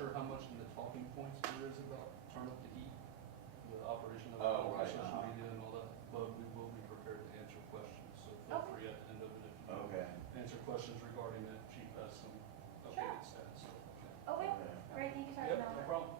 sure how much in the talking points there is about turn up the heat, the operation of Oh, right, social media and all that, but we will be prepared to answer questions, so feel Okay. free at the end of it if you Okay. answer questions regarding that. Chief has some updated stats, so. Okay, Okay. great, thank you, Sergeant Yep, no Miller. problem.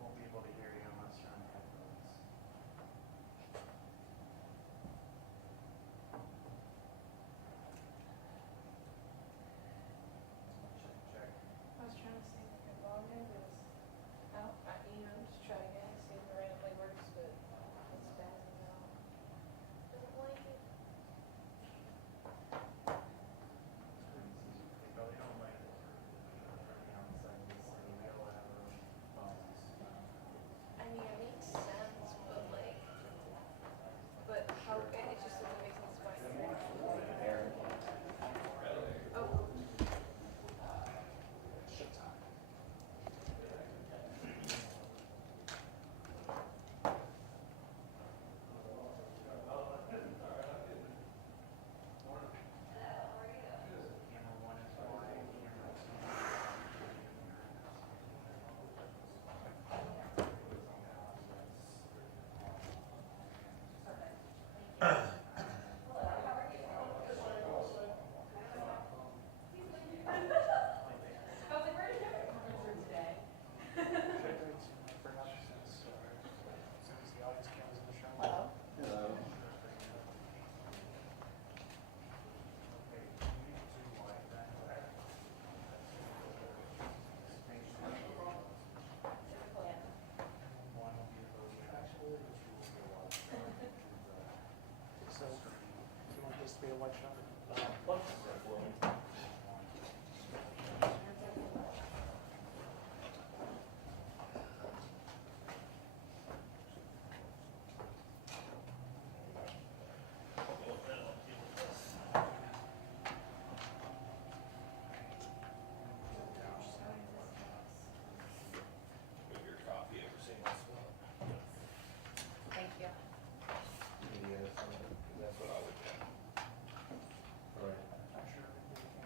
Won't be able to hear you unless you're on headphones. Check, check. I was trying to see if I could log in, but it's out. Just try again, see if it randomly works, but it's spazzing out. Doesn't like it. They probably don't like it. Turning on the side, so we all have our own phones. I mean, it makes sense, but like, but how, it just doesn't make sense by Oh. Camera one is wide, camera two. Hello. Okay, can you do wide then? One will be the voting actually, the two will be a wide shot. So, you want this to be a white shot? Move your copy over, see what's what. Thank you. That's what I would do. Right. I'm sure we can.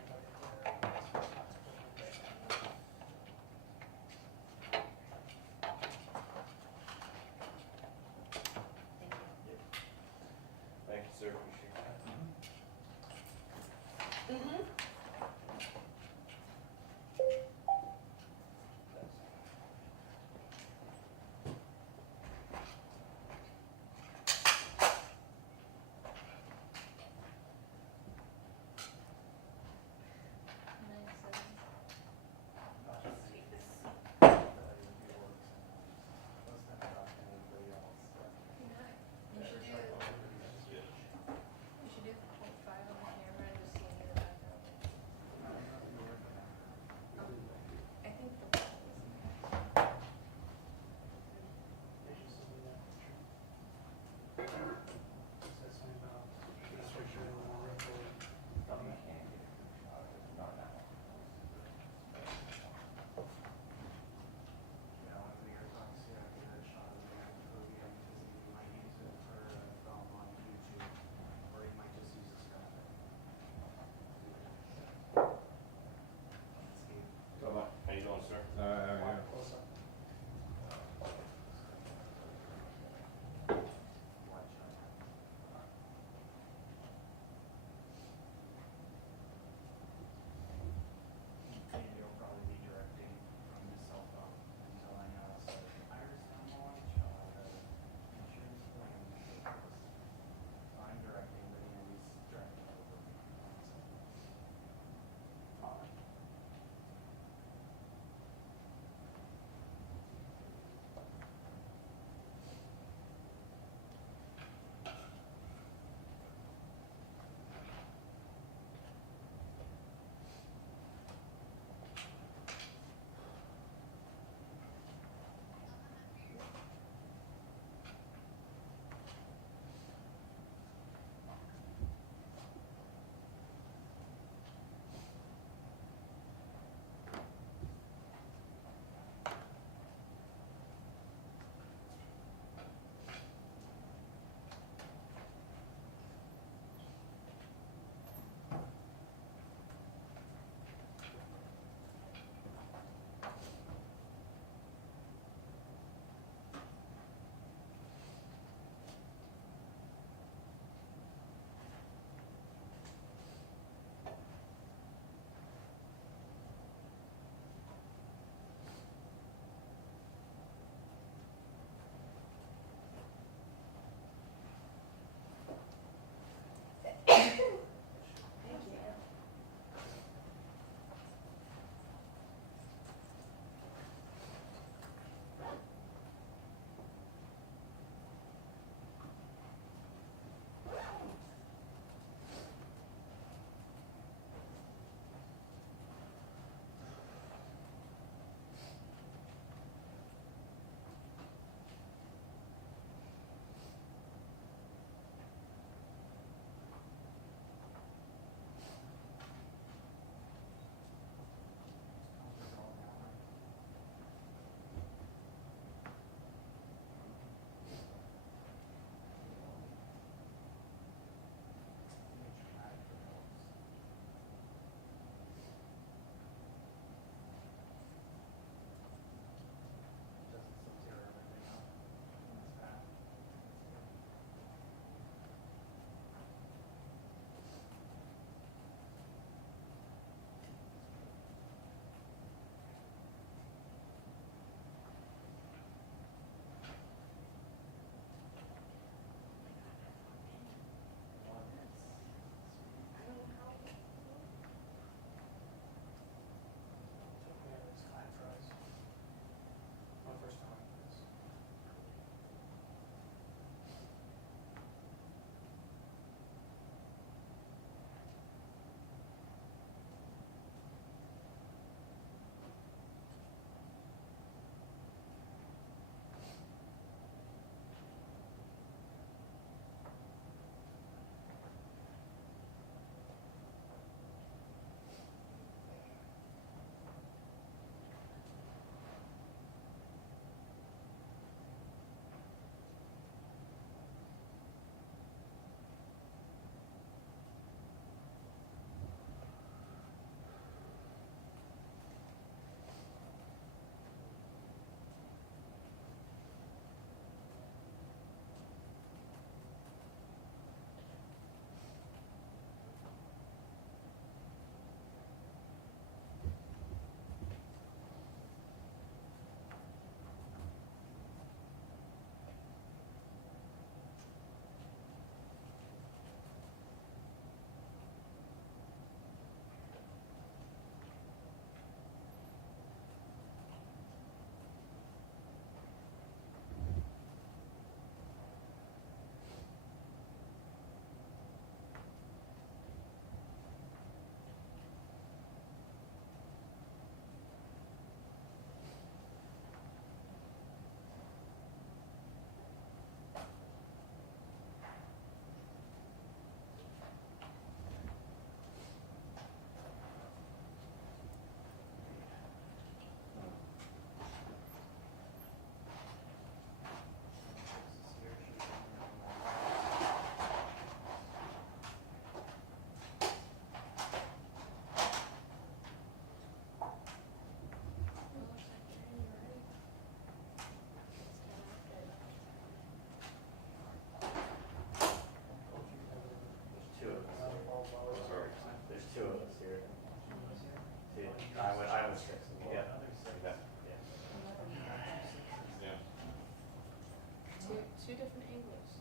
Two different angles.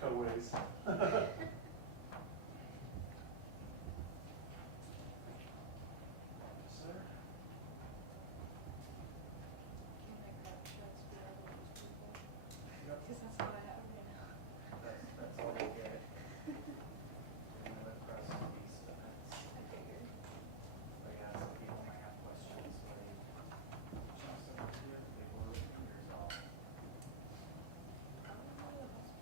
Co-ways. Sir? Can I grab shots for all those people? Yep. Because that's what I have right now. That's all we get. And then the press release events. I figured. But yeah, some people might have questions, so they jump over here, they blow their fingers off. I don't know the hospital.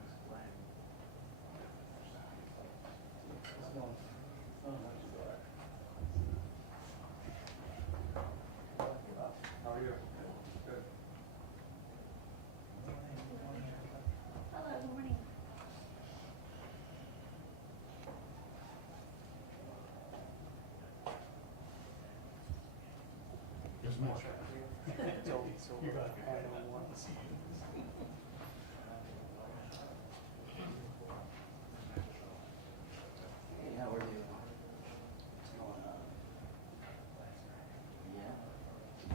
Who's Glenn? How are you? Good. Hello, good morning. There's more. So You got it. add on one. Hey, how are you? What's going on? Yeah.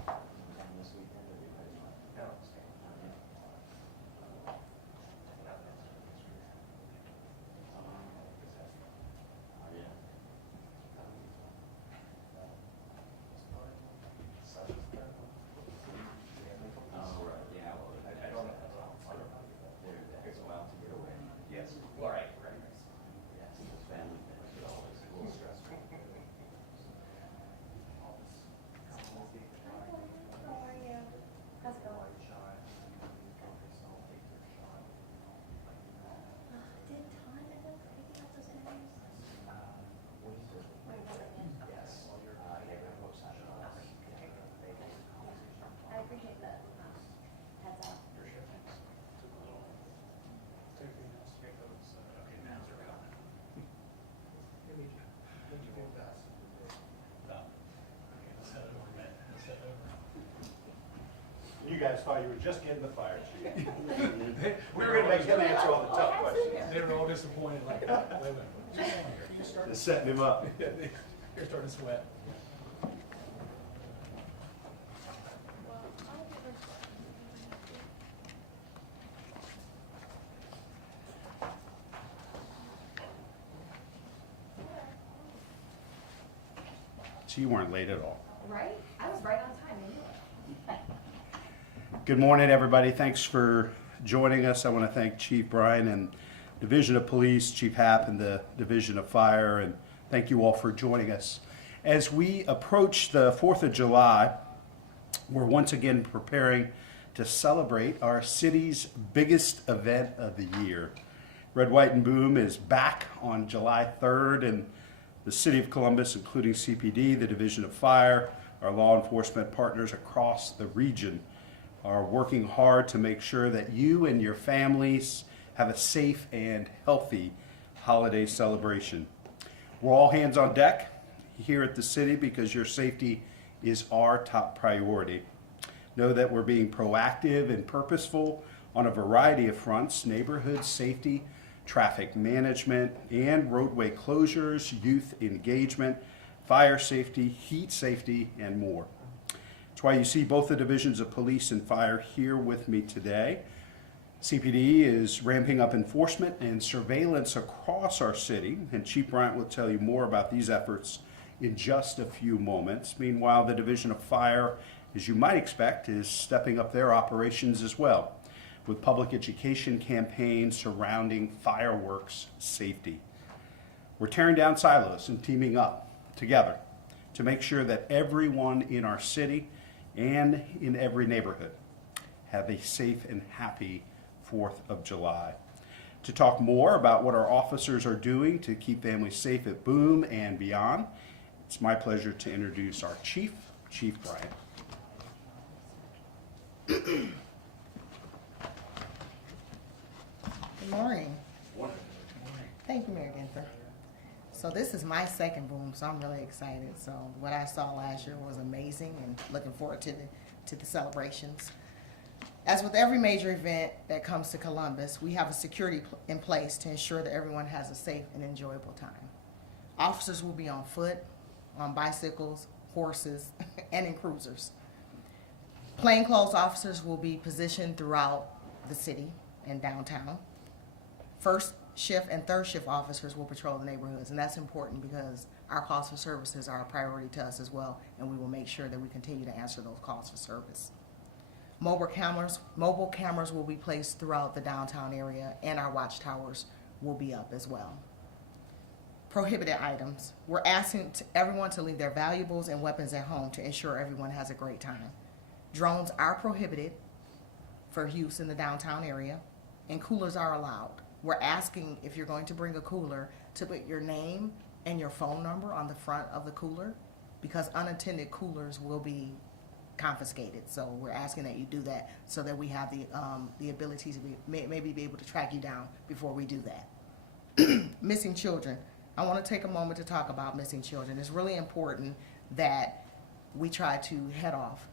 And this weekend, everybody might. No. Oh, yeah. Oh, right, yeah, well, I don't know. It takes a while to get away. Yes, right. Yes, the family things are always a little stressful. All this common How are you? How's it going? shot, focus, I'll take your shot. Did Todd end up picking up those interviews? Wait, what again? Yes, they were both signed on. I appreciate that. Heads up. You guys thought you were just getting the fire chief. We were gonna make him answer all the tough questions. They were all disappointed, like, wait, what's going on here? You started, Just setting him up. you're starting to sweat. Well, I'll give her some. So you weren't late at all. Right? I was right on time, I knew it. Good morning, everybody. Thanks for joining us. I want to thank Chief Bryant and Division of Police, Chief Happ and the Division of Fire, and thank you all for joining us. As we approach the 4th of July, we're once again preparing to celebrate our city's biggest event of the year. Red, White, and Boom is back on July 3rd, and the City of Columbus, including CPD, the Division of Fire, our law enforcement partners across the region are working hard to make sure that you and your families have a safe and healthy holiday celebration. We're all hands on deck here at the city because your safety is our top priority. Know that we're being proactive and purposeful on a variety of fronts: neighborhood safety, traffic management, and roadway closures, youth engagement, fire safety, heat safety, and more. That's why you see both the divisions of police and fire here with me today. CPD is ramping up enforcement and surveillance across our city, and Chief Bryant will tell you more about these efforts in just a few moments. Meanwhile, the Division of Fire, as you might expect, is stepping up their operations as well, with public education campaigns surrounding fireworks safety. We're tearing down silos and teaming up together to make sure that everyone in our city and in every neighborhood have a safe and happy 4th of July. To talk more about what our officers are doing to keep families safe at Boom and beyond, it's my pleasure to introduce our Chief, Chief Bryant. Good morning. Thank you, Mayor Ginther. So this is my second Boom, so I'm really excited. So what I saw last year was amazing, and looking forward to to the celebrations. As with every major event that comes to Columbus, we have a security in place to ensure that everyone has a safe and enjoyable time. Officers will be on foot, on bicycles, horses, and in cruisers. Plainclothes officers will be positioned throughout the city and downtown. First shift and third shift officers will patrol the neighborhoods, and that's important because our calls for services are a priority to us as well, and we will make sure that we continue to answer those calls for service. Mobile cameras will be placed throughout the downtown area, and our watchtowers will be up as well. Prohibited items. We're asking everyone to leave their valuables and weapons at home to ensure everyone has a great time. Drones are prohibited for use in the downtown area, and coolers are allowed. We're asking, if you're going to bring a cooler, to put your name and your phone number on the front of the cooler, because unattended coolers will be confiscated. So we're asking that you do that so that we have the ability to maybe be able to track you down before we do that. Missing children. I want to take a moment to talk about missing children. It's really important that we try to head off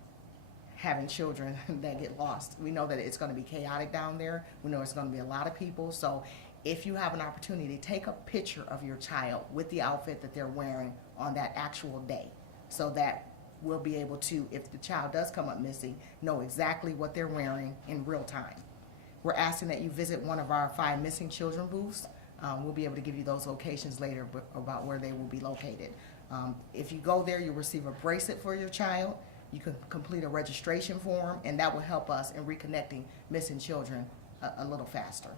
having children that get lost. We know that it's going to be chaotic down there. We know it's going to be a lot of people. So if you have an opportunity, take a picture of your child with the outfit that they're wearing on that actual day, so that we'll be able to, if the child does come up missing, know exactly what they're wearing in real time. We're asking that you visit one of our 5 missing children booths. We'll be able to give you those locations later about where they will be located. If you go there, you'll receive a bracelet for your child. You can complete a registration form, and that will help us in reconnecting missing children a little faster.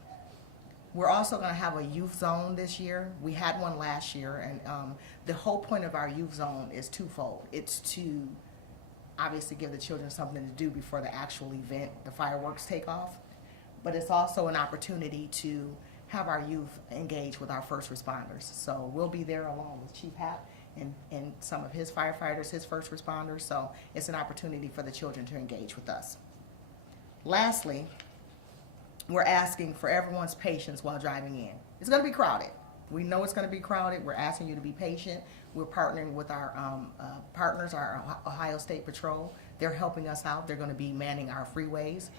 We're also going to have a youth zone this year. We had one last year, and the whole point of our youth zone is twofold. It's to obviously give the children something to do before the actual event, the fireworks take off, but it's also an opportunity to have our youth engage with our first responders. So we'll be there along with Chief Happ and some of his firefighters, his first responders. So it's an opportunity for the children to engage with us. Lastly, we're asking for everyone's patience while driving in. It's going to be crowded. We know it's going to be crowded. We're asking you to be patient. We're partnering with our partners, our Ohio State Patrol. They're helping us out. They're going to be manning our freeways.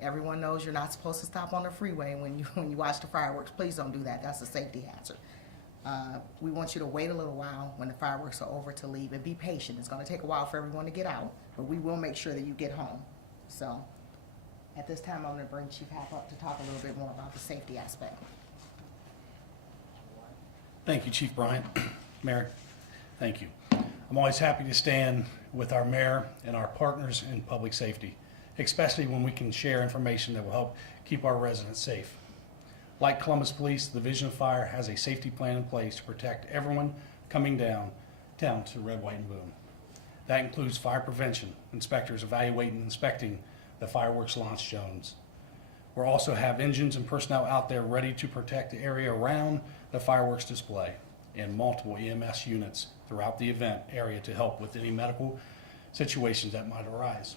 Everyone knows you're not supposed to stop on the freeway when you watch the fireworks. Please don't do that. That's a safety hazard. We want you to wait a little while when the fireworks are over to leave, and be patient. It's going to take a while for everyone to get out, but we will make sure that you get home. So at this time, I'm going to bring Chief Happ up to talk a little bit more about the safety aspect. Thank you, Chief Bryant. Mayor, thank you. I'm always happy to stand with our mayor and our partners in public safety, especially when we can share information that will help keep our residents safe. Like Columbus Police, the Division of Fire has a safety plan in place to protect everyone coming down to Red, White, and Boom. That includes fire prevention, inspectors evaluating and inspecting the fireworks launch zones. We'll also have engines and personnel out there ready to protect the area around the fireworks display, and multiple EMS units throughout the event area to help with any medical situations that might arise.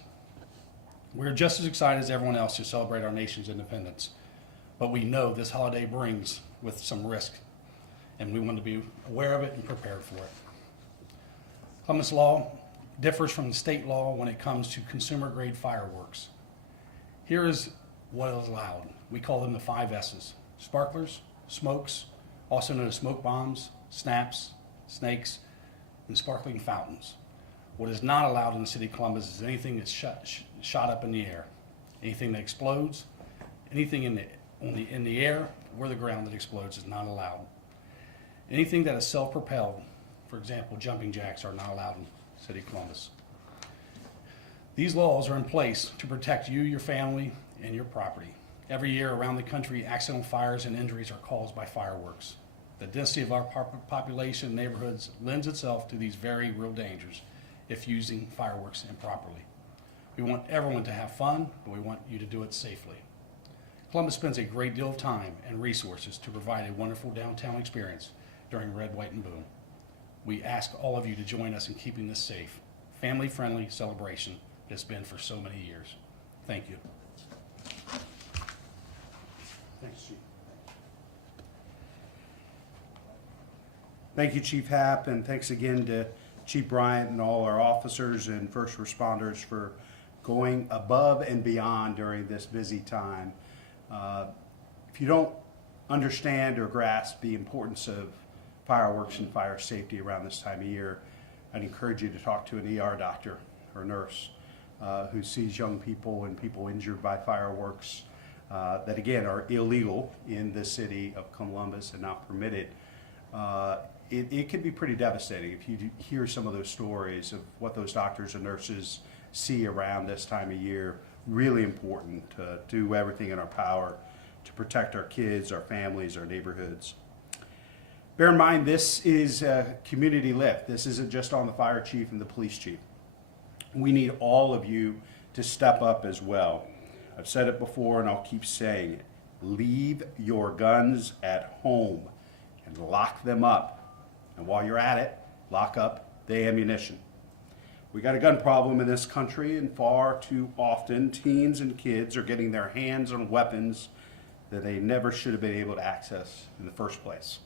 We're just as excited as everyone else to celebrate our nation's independence, but we know this holiday brings with some risk, and we want to be aware of it and prepared for it. Columbus law differs from the state law when it comes to consumer-grade fireworks. Here is what is allowed. We call them the 5 S's: sparklers, smokes, also known as smoke bombs, snaps, snakes, and sparkling fountains. What is not allowed in the city of Columbus is anything that's shot up in the air, anything that explodes, anything in the air or the ground that explodes is not allowed. Anything that is self-propelled, for example, jumping jacks, are not allowed in the city of Columbus. These laws are in place to protect you, your family, and your property. Every year around the country, accidental fires and injuries are caused by fireworks. The density of our population and neighborhoods lends itself to these very real dangers if using fireworks improperly. We want everyone to have fun, but we want you to do it safely. Columbus spends a great deal of time and resources to provide a wonderful downtown experience during Red, White, and Boom. We ask all of you to join us in keeping this safe, family-friendly celebration that it's been for so many years. Thank you. Thanks, Chief. Thank you, Chief Happ, and thanks again to Chief Bryant and all our officers and first responders for going above and beyond during this busy time. If you don't understand or grasp the importance of fireworks and fire safety around this time of year, I'd encourage you to talk to an ER doctor or nurse who sees young people and people injured by fireworks that, again, are illegal in the city of Columbus and not permitted. It can be pretty devastating if you hear some of those stories of what those doctors and nurses see around this time of year. Really important to do everything in our power to protect our kids, our families, our neighborhoods. Bear in mind, this is a community lift. This isn't just on the fire chief and the police chief. We need all of you to step up as well. I've said it before and I'll keep saying it. Leave your guns at home and lock them up. And while you're at it, lock up the ammunition. We got a gun problem in this country, and far too often teens and kids are getting their hands on weapons that they never should have been able to access in the first place.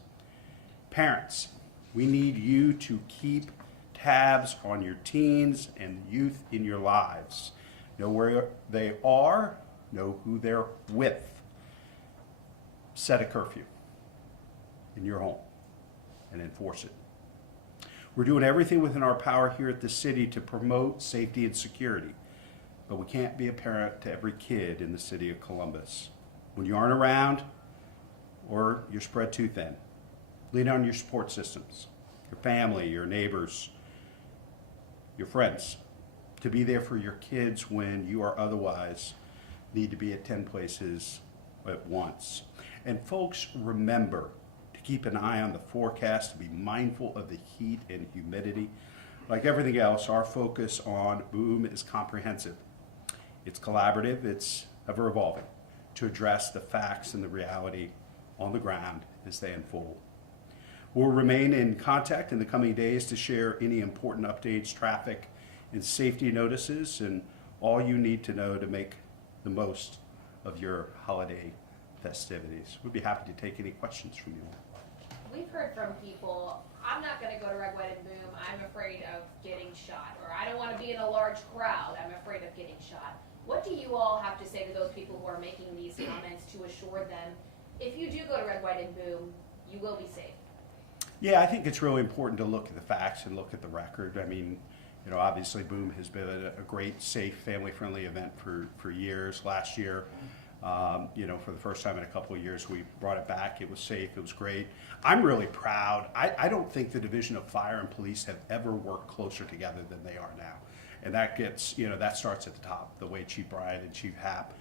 Parents, we need you to keep tabs on your teens and youth in your lives. Know where they are, know who they're with. Set a curfew in your home and enforce it. We're doing everything within our power here at the city to promote safety and security, but we can't be a parent to every kid in the city of Columbus. When you aren't around or you're spread too thin, lean on your support systems, your family, your neighbors, your friends, to be there for your kids when you are otherwise need to be at 10 places at once. And folks, remember to keep an eye on the forecast, to be mindful of the heat and humidity. Like everything else, our focus on Boom is comprehensive. It's collaborative, it's ever evolving to address the facts and the reality on the ground as they unfold. We'll remain in contact in the coming days to share any important updates, traffic, and safety notices, and all you need to know to make the most of your holiday festivities. We'd be happy to take any questions from you. We've heard from people, I'm not gonna go to Red, White, and Boom, I'm afraid of getting shot, or I don't wanna be in a large crowd, I'm afraid of getting shot. What do you all have to say to those people who are making these comments to assure them, if you do go to Red, White, and Boom, you will be safe? Yeah, I think it's really important to look at the facts and look at the record. I mean, you know, obviously Boom has been a great, safe, family-friendly event for years. Last year, you know, for the first time in a couple of years, we brought it back. It was safe. It was great. I'm really proud. I don't think the Division of Fire and Police have ever worked closer together than they are now. And that gets, you know, that starts at the top, the way Chief Bryant and Chief Happ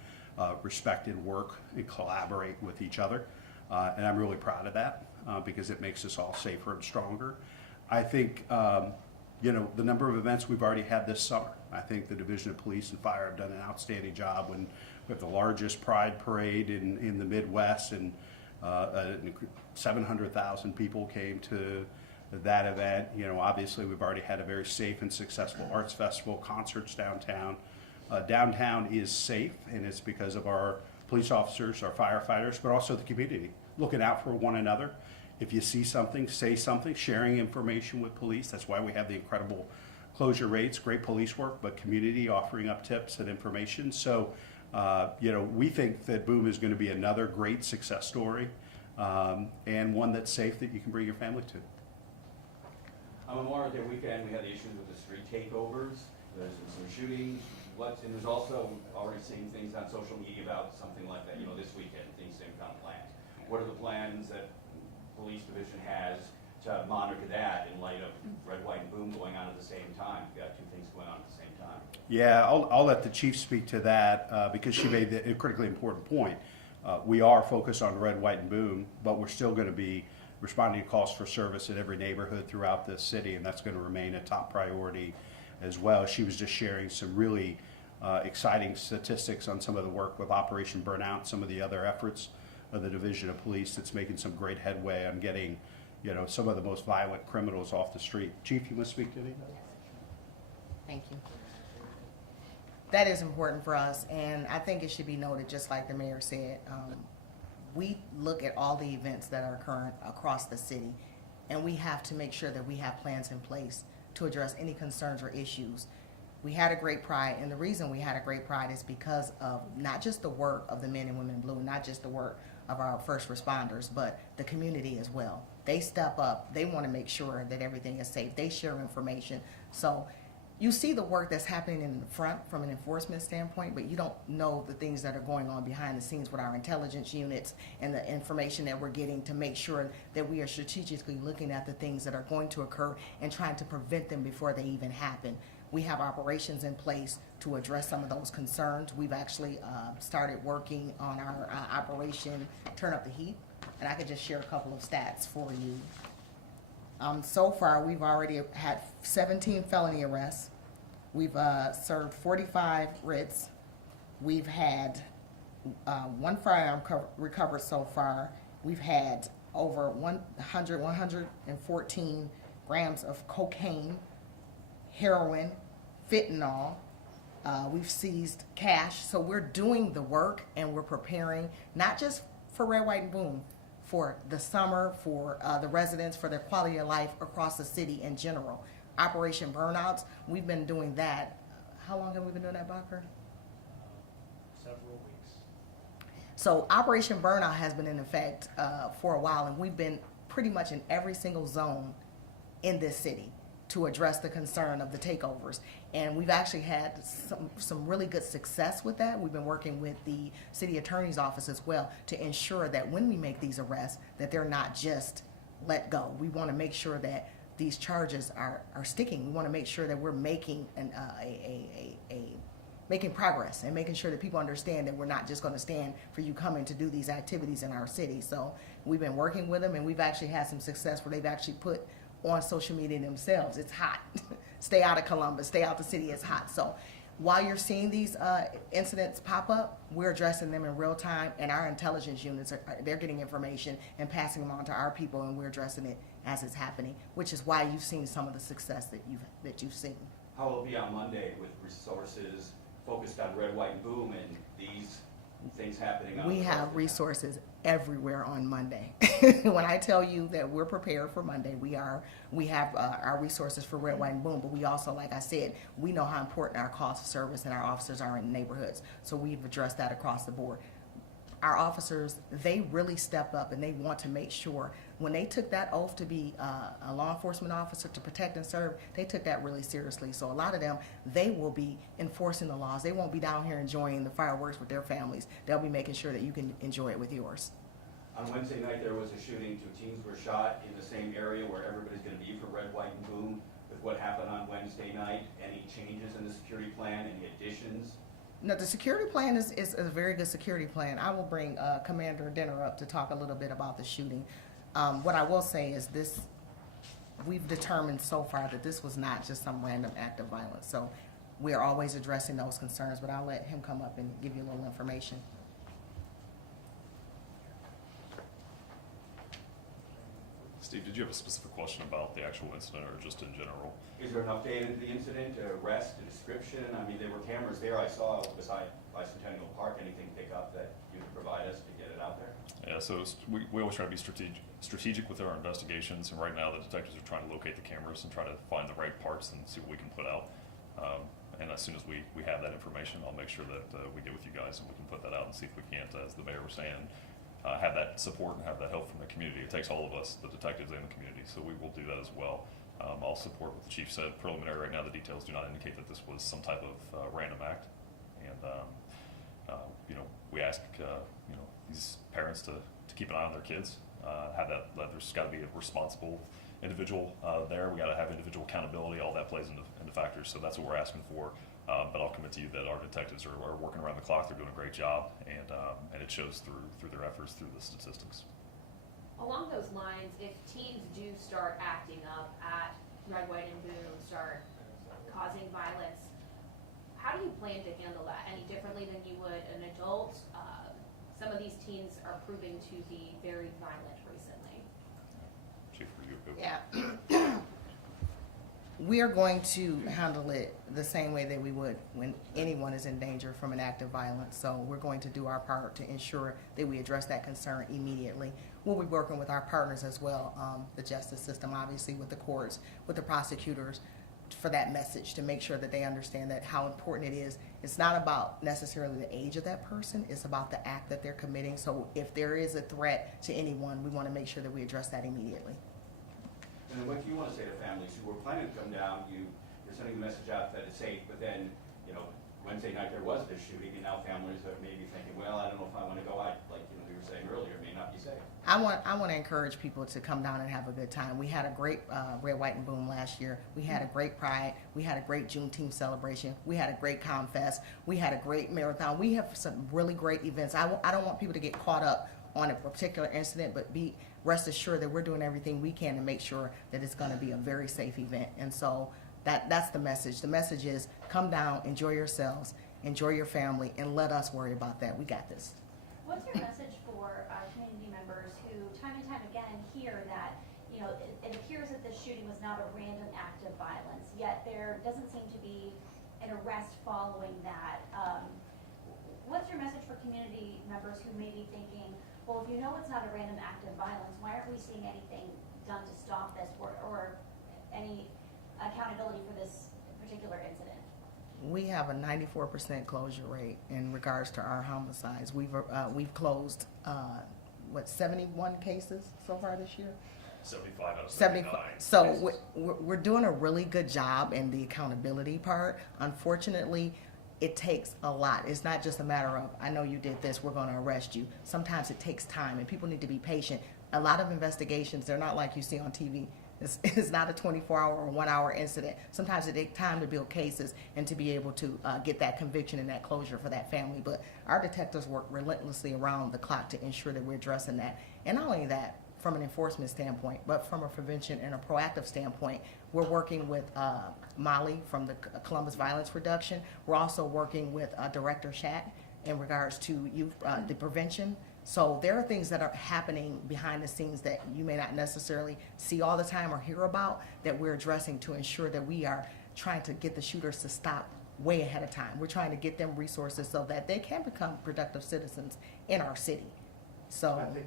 respect and work and collaborate with each other. And I'm really proud of that because it makes us all safer and stronger. I think, you know, the number of events we've already had this summer, I think the Division of Police and Fire have done an outstanding job. When we have the largest Pride Parade in the Midwest, and 700,000 people came to that event. You know, obviously we've already had a very safe and successful arts festival, concerts downtown. Downtown is safe, and it's because of our police officers, our firefighters, but also the community looking out for one another. If you see something, say something, sharing information with police. That's why we have the incredible closure rates, great police work, but community offering up tips and information. So, you know, we think that Boom is going to be another great success story, and one that's safe that you can bring your family to. On Memorial Day weekend, we had the issues with the street takeovers. There's some shootings. And there's also already seeing things on social media about something like that. You know, this weekend things seem kind of planned. What are the plans that Police Division has to monitor that in light of Red, White, and Boom going on at the same time? You've got two things going on at the same time. Yeah, I'll let the chief speak to that because she made a critically important point. We are focused on Red, White, and Boom, but we're still going to be responding to calls for service in every neighborhood throughout the city, and that's going to remain a top priority as well. She was just sharing some really exciting statistics on some of the work with Operation Burnout, some of the other efforts of the Division of Police that's making some great headway on getting, you know, some of the most violent criminals off the street. Chief, you want to speak to any of that? Thank you. That is important for us, and I think it should be noted, just like the mayor said, we look at all the events that are occurring across the city, and we have to make sure that we have plans in place to address any concerns or issues We had a great pride, and the reason we had a great pride is because of not just the work of the men and women in blue, not just the work of our first responders, but the community as well. They step up. They want to make sure that everything is safe. They share information. So you see the work that's happening in the front from an enforcement standpoint, but you don't know the things that are going on behind the scenes with our intelligence units and the information that we're getting to make sure that we are strategically looking at the things that are going to occur and trying to prevent them before they even happen. We have operations in place to address some of those concerns. We've actually started working on our operation Turn Up the Heat, and I could just share a couple of stats for you. So far, we've already had 17 felony arrests. We've served 45 writs. We've had one firearm recovered so far. We've had over 114 grams of cocaine, heroin, fentanyl. We've seized cash. So we're doing the work, and we're preparing not just for Red, White, and Boom, for the summer, for the residents, for their quality of life across the city in general. Operation Burnouts, we've been doing that. How long have we been doing that, Bacher? Several weeks. So Operation Burnout has been in effect for a while, and we've been pretty much in every single zone in this city to address the concern of the takeovers. And we've actually had some really good success with that. We've been working with the city attorney's office as well to ensure that when we make these arrests, that they're not just let go. We want to make sure that these charges are sticking. We want to make sure that we're making making progress and making sure that people understand that we're not just going to stand for you coming to do these activities in our city. So we've been working with them, and we've actually had some success where they've actually put on social media themselves, it's hot. Stay out of Columbus, stay out the city, it's hot. So while you're seeing these incidents pop up, we're addressing them in real time, and our intelligence units, they're getting information and passing them on to our people, and we're addressing it as it's happening, which is why you've seen some of the success that you've seen. How will it be on Monday with resources focused on Red, White, and Boom and these things happening on We the have rest of resources everywhere on Monday. When I tell you that we're prepared for Monday, we have our resources for Red, White, and Boom, but we also, like I said, we know how important our calls for service and our officers are in neighborhoods, so we've addressed that across the board. Our officers, they really step up, and they want to make sure when they took that oath to be a law enforcement officer to protect and serve, they took that really seriously. So a lot of them, they will be enforcing the laws. They won't be down here enjoying the fireworks with their families. They'll be making sure that you can enjoy it with yours. On Wednesday night, there was a shooting. 2 teens were shot in the same area where everybody's going to be for Red, White, and Boom. With what happened on Wednesday night, any changes in the security plan, any additions? No, the security plan is a very good security plan. I will bring Commander Ginther up to talk a little bit about the shooting. What I will say is this, we've determined so far that this was not just some random act of violence. So we're always addressing those concerns, but I'll let him come up and give you a little information. Steve, did you have a specific question about the actual incident or just in general? Is there an update into the incident, arrest, a description? I mean, there were cameras there I saw beside Bicentennial Park. Anything pick up that you could provide us to get it out there? Yeah, so we always try to be strategic with our investigations, and right now the detectives are trying to locate the cameras and try to find the right parts and see what we can put out. And as soon as we have that information, I'll make sure that we get with you guys and we can put that out and see if we can't, as the mayor was saying, have that support and have that help from the community. It takes all of us, the detectives and the community, so we will do that as well. I'll support what the chief said. Preliminary right now, the details do not indicate that this was some type of random act. And, we ask, these parents to keep an eye on their kids, have that, there's gotta be a responsible individual there. We gotta have individual accountability. All that plays into factors. So that's what we're asking for. But I'll commit to you that our detectives are working around the clock. They're doing a great job, and it shows through their efforts, through the statistics. Along those lines, if teens do start acting up at Red, White, and Boom, start causing violence, how do you plan to handle that? Any differently than you would an adult? Some of these teens are proving to be very violent recently. Chief, for you. Yeah. We are going to handle it the same way that we would when anyone is in danger from an act of violence. So we're going to do our part to ensure that we address that concern immediately. We'll be working with our partners as well, the justice system, obviously, with the courts, with the prosecutors, for that message, to make sure that they understand that how important it is. It's not about necessarily the age of that person, it's about the act that they're committing. So if there is a threat to anyone, we want to make sure that we address that immediately. And then what do you want to say to families who were planning to come down? You're sending the message out that it's safe, but then, you know, Wednesday night there was this shooting, and now families are maybe thinking, well, I don't know if I want to go. Like you know, we were saying earlier, it may not be safe. I want to encourage people to come down and have a good time. We had a great Red, White, and Boom last year. We had a great Pride. We had a great Juneteenth celebration. We had a great Comfest. We had a great marathon. We have some really great events. I don't want people to get caught up on a particular incident, but rest assured that we're doing everything we can to make sure that it's going to be a very safe event. And so that's the message. The message is come down, enjoy yourselves, enjoy your family, and let us worry about that. We got this. What's your message for community members who time and time again hear that, you know, it appears that this shooting was not a random act of violence, yet there doesn't seem to be an arrest following that. What's your message for community members who may be thinking, well, if you know it's not a random act of violence, why aren't we seeing anything done to stop this or any accountability for this particular incident? We have a 94% closure rate in regards to our homicides. We've closed 71 cases so far this year. 75 out of 75. 79. So we're doing a really good job in the accountability part. Unfortunately, it takes a lot. It's not just a matter of, I know you did this, we're going to arrest you. Sometimes it takes time, and people need to be patient. A lot of investigations, they're not like you see on TV. It's not a 24-hour or 1-hour incident. Sometimes it takes time to build cases and to be able to get that conviction and that closure for that family. But our detectives work relentlessly around the clock to ensure that we're addressing that. And not only that, from an enforcement standpoint, but from a prevention and a proactive standpoint, we're working with Molly from the Columbus Violence Reduction. We're also working with Director Shack in regards to youth, the prevention. So there are things that are happening behind the scenes that you may not necessarily see all the time or hear about that we're addressing to ensure that we are trying to get the shooters to stop way ahead of time. We're trying to get them resources so that they can become productive citizens in our city. So I think,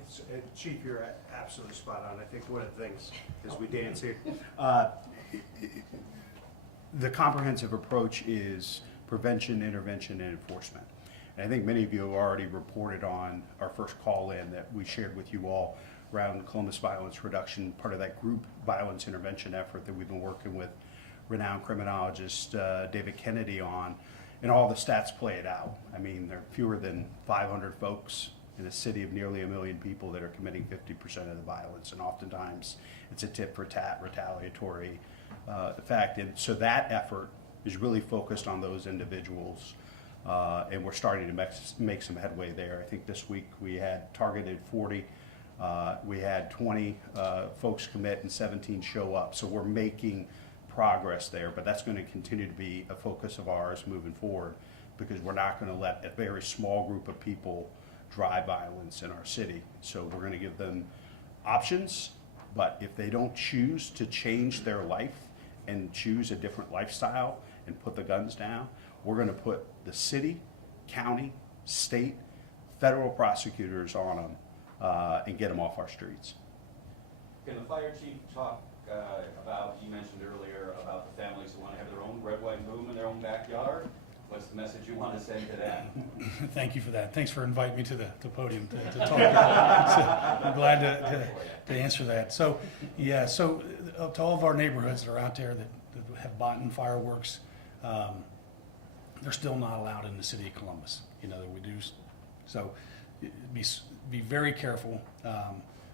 Chief, you're absolutely spot on. I think one of the things, as we dance here, the comprehensive approach is prevention, intervention, and enforcement. And I think many of you have already reported on our first call-in that we shared with you all around Columbus Violence Reduction, part of that group violence intervention effort that we've been working with renowned criminologist David Kennedy on, and all the stats play it out. I mean, there are fewer than 500 folks in a city of nearly 1 million people that are committing 50% of the violence, and oftentimes it's a tit for tat, retaliatory effect. And so that effort is really focused on those individuals, and we're starting to make some headway there. I think this week we had targeted 40. We had 20 folks commit and 17 show up. So we're making progress there, but that's going to continue to be a focus of ours moving forward, because we're not going to let a very small group of people drive violence in our city. So we're going to give them options, but if they don't choose to change their life and choose a different lifestyle and put the guns down, we're going to put the city, county, state, federal prosecutors on them and get them off our streets. Can the fire chief talk about, you mentioned earlier about the families who want to have their own red, white, and boom in their own backyard? What's the message you want to send to them? Thank you for that. Thanks for inviting me to the podium to talk about it. So I'm glad to answer that. So, yeah, so to all of our neighborhoods that are out there that have bought in fireworks, they're still not allowed in the city of Columbus. You know, we do. So be very careful.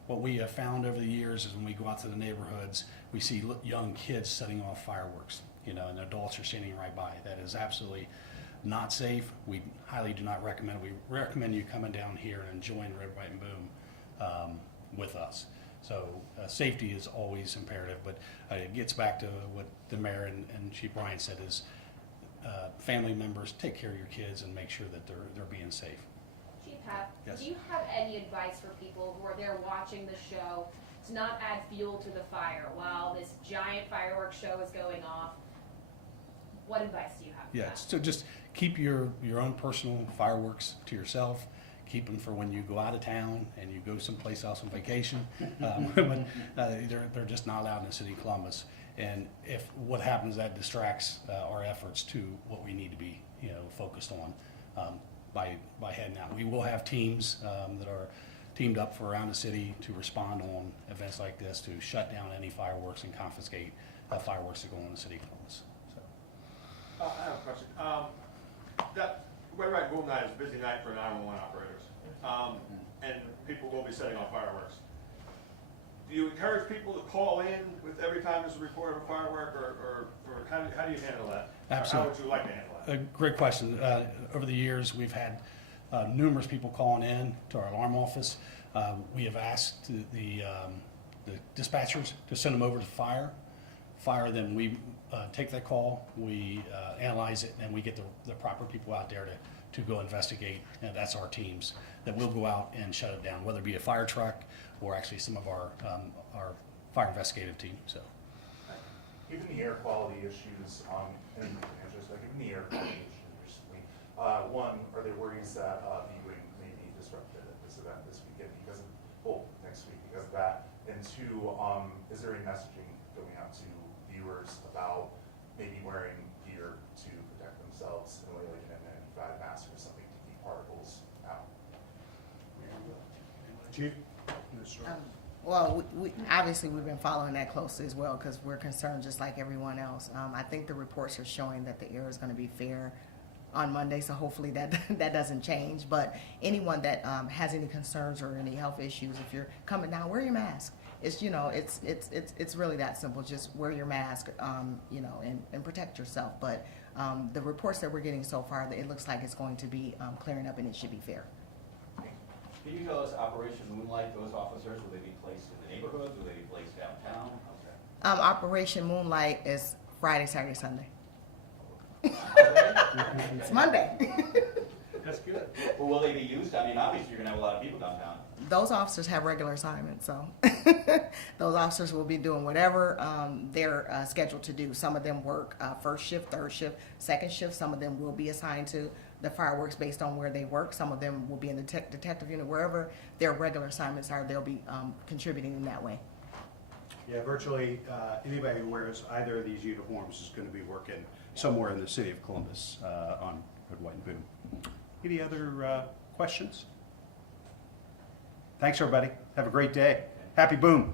What we have found over the years is when we go out to the neighborhoods, we see young kids setting off fireworks, you know, and adults are standing right by. That is absolutely not safe. We highly do not recommend it. We recommend you coming down here and enjoying Red, White, and Boom with us. So safety is always imperative, but it gets back to what the mayor and Chief Bryant said is family members, take care of your kids and make sure that they're being safe. Chief Happ, Yes. do you have any advice for people who are there watching the show to not add fuel to the fire while this giant fireworks show is going off? What advice do you have for Yeah, that? so just keep your own personal fireworks to yourself. Keep them for when you go out of town and you go someplace else on vacation. But they're just not allowed in the city of Columbus. And if what happens, that distracts our efforts to what we need to be, focused on by heading out. We will have teams that are teamed up for around the city to respond on events like this, to shut down any fireworks and confiscate fireworks that go on in the city of Columbus. So. I have a question. That Red Right Boom Night is a busy night for 911 operators, and people will be setting off fireworks. Do you encourage people to call in with every time there's a report of a firework, or how do you handle that? Absolutely. How would you like to handle that? A great question. Over the years, we've had numerous people calling in to our alarm office. We have asked the dispatchers to send them over to fire. Then we take that call, we analyze it, and we get the proper people out there to go investigate. And that's our teams that will go out and shut it down, whether it be a fire truck or actually some of our fire investigative team. So. Given the air quality issues, and given the air quality issues recently, one, are there worries that viewing may be disrupted at this event this weekend next week because of that? And two, is there any messaging going out to viewers about maybe wearing gear to protect themselves in a way like an N95 mask or something to keep particles out? Chief? Well, we obviously we've been following that closely as well because we're concerned just like everyone else. I think the reports are showing that the air is going to be fair on Monday, so hopefully that doesn't change. But anyone that has any concerns or any health issues, if you're coming down, wear your mask. It's it's really that simple. Just wear your mask, and protect yourself. But the reports that we're getting so far, it looks like it's going to be clearing up and it should be fair. Can you tell us Operation Moonlight, those officers, will they be placed in the neighborhoods, will they be placed downtown? How's that? Operation Moonlight is Friday, Saturday, Sunday. It's Monday. That's good. Well, will they be used? I mean, obviously you're gonna have a lot of people downtown. Those officers have regular assignments, so those officers will be doing whatever they're scheduled to do. Some of them work first shift, third shift, second shift. Some of them will be assigned to the fireworks based on where they work. Some of them will be in the detective unit. Wherever their regular assignments are, they'll be contributing in that way. Yeah, virtually anybody who wears either of these uniforms is going to be working somewhere in the city of Columbus on Red, White, and Boom. Any other questions? Thanks, everybody. Have a great day. Happy Boom.